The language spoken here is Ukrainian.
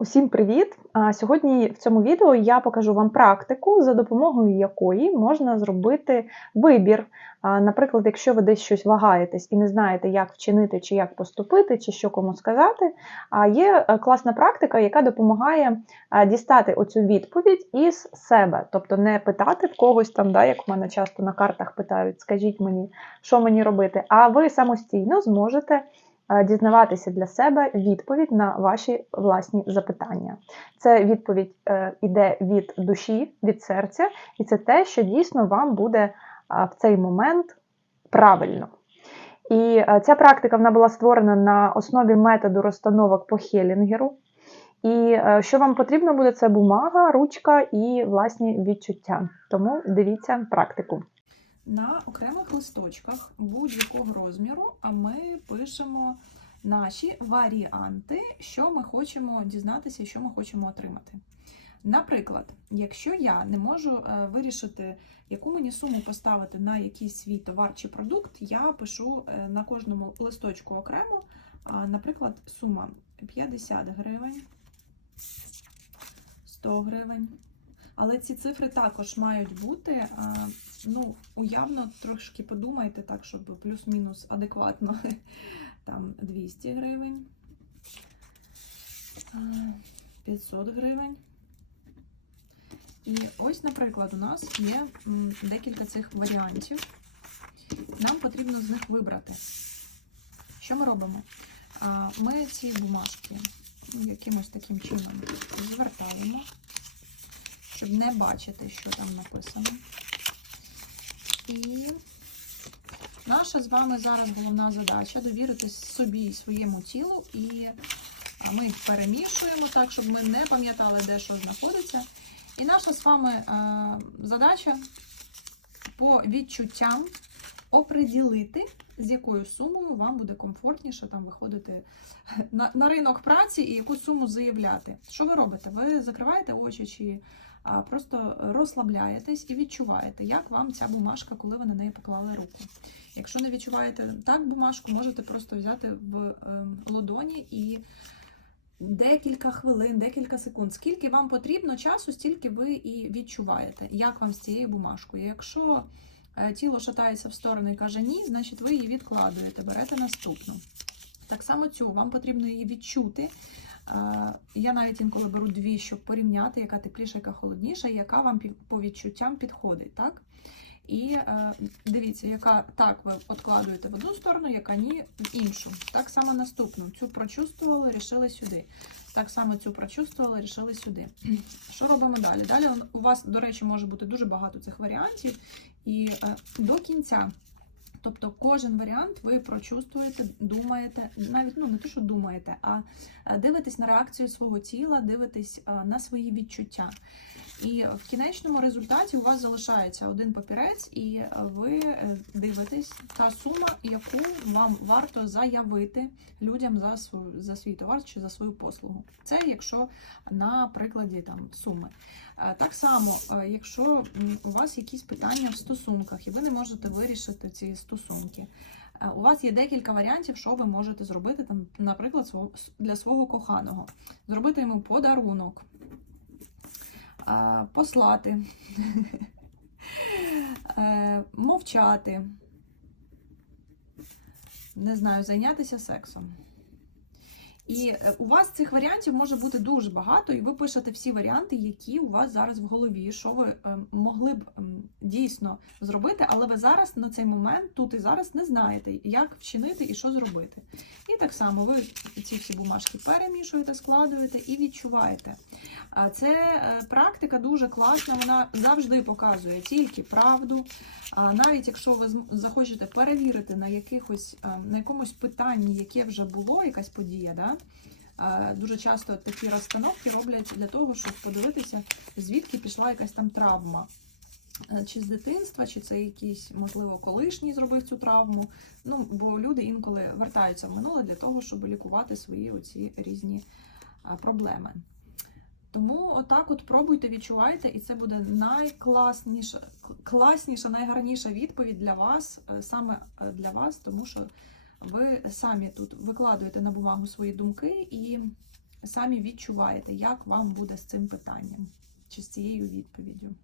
Усім привіт! Сьогодні в цьому відео я покажу вам практику, за допомогою якої можна зробити вибір. Наприклад, якщо ви десь щось вагаєтесь і не знаєте, як вчинити, чи як поступити, чи що кому сказати, є е, класна практика, яка допомагає дістати оцю відповідь із себе, тобто не питати в когось там, да, як в мене часто на картах питають, скажіть мені, що мені робити, а ви самостійно зможете дізнаватися для себе відповідь на ваші власні запитання. Це відповідь е, іде від душі, від серця, і це те, що дійсно вам буде в цей момент правильно. І е, ця практика вона була створена на основі методу розстановок по Хелінгеру. І е, що вам потрібно буде, це бумага, ручка і власні відчуття. Тому дивіться практику. На окремих листочках будь-якого розміру а ми пишемо наші варіанти, що ми хочемо дізнатися, що ми хочемо отримати. Наприклад, якщо я не можу е, вирішити, яку мені суму поставити на якийсь свій товар чи продукт, я пишу е, на кожному листочку окремо, наприклад, сума 50 гривень, 100 гривень. Але ці цифри також мають бути. Ну, уявно трошки подумайте так, щоб плюс-мінус адекватно. Там 200 гривень, 500 гривень. І ось, наприклад, у нас є декілька цих варіантів. Нам потрібно з них вибрати. Що ми робимо? Ми ці бумажки якимось таким чином звертаємо, щоб не бачити, що там написано. І наша з вами зараз головна задача довіритись собі і своєму тілу, і ми їх перемішуємо так, щоб ми не пам'ятали, де що знаходиться. І наша з вами задача по відчуттям оприділити, з якою сумою вам буде комфортніше там виходити на, на ринок праці і яку суму заявляти. Що ви робите? Ви закриваєте очі чи просто розслабляєтесь і відчуваєте, як вам ця бумажка, коли ви на неї поклали руку. Якщо не відчуваєте так бумажку, можете просто взяти в е, ладоні і декілька хвилин, декілька секунд. Скільки вам потрібно часу, стільки ви і відчуваєте, як вам з цією бумажкою. Якщо е, тіло шатається в сторону і каже ні, значить ви її відкладуєте, берете наступну. Так само цю вам потрібно її відчути. Я навіть інколи беру дві, щоб порівняти, яка тепліша, яка холодніша, яка вам по відчуттям підходить. так? І е, дивіться, яка так ви откладуєте в одну сторону, яка ні в іншу. Так само наступну. Цю прочувствували, рішили сюди. Так само цю прочувствували, рішили сюди. Що робимо далі? Далі у вас, до речі, може бути дуже багато цих варіантів. І е, до кінця. Тобто кожен варіант ви прочувствуєте, думаєте, навіть ну не те, що думаєте, а дивитесь на реакцію свого тіла, дивитесь на свої відчуття. І в кінечному результаті у вас залишається один папірець, і ви е, дивитесь та сума, яку вам варто заявити людям за свою за свій товар чи за свою послугу. Це якщо на прикладі там суми. Е, Так само, е, якщо у вас якісь питання в стосунках, і ви не можете вирішити ці стосунки. У вас є декілька варіантів, що ви можете зробити там, наприклад, для свого коханого. Зробити йому подарунок, послати, е, мовчати, не знаю, зайнятися сексом. І е, у вас цих варіантів може бути дуже багато, і ви пишете всі варіанти, які у вас зараз в голові, що ви е, могли б ем, дійсно зробити, але ви зараз на цей момент тут і зараз не знаєте, як вчинити і що зробити. І так само ви ці всі бумажки перемішуєте, складуєте і відчуваєте. А Це е, практика дуже класна, вона завжди показує тільки правду. А Навіть якщо ви захочете перевірити на якихось е, на якомусь питанні, яке вже було, якась подія, да? Е, дуже часто такі розстановки роблять для того, щоб подивитися, звідки пішла якась там травма. Е, Чи з дитинства, чи це якийсь, можливо, колишній зробив цю травму. Ну, бо люди інколи вертаються в минуле для того, щоб лікувати свої оці різні е, проблеми. Тому отак от пробуйте, відчувайте, і це буде найкласніша, класніша, найгарніша відповідь для вас, саме для вас, тому що ви самі тут викладуєте на бумагу свої думки і самі відчуваєте, як вам буде з цим питанням чи з цією відповіддю.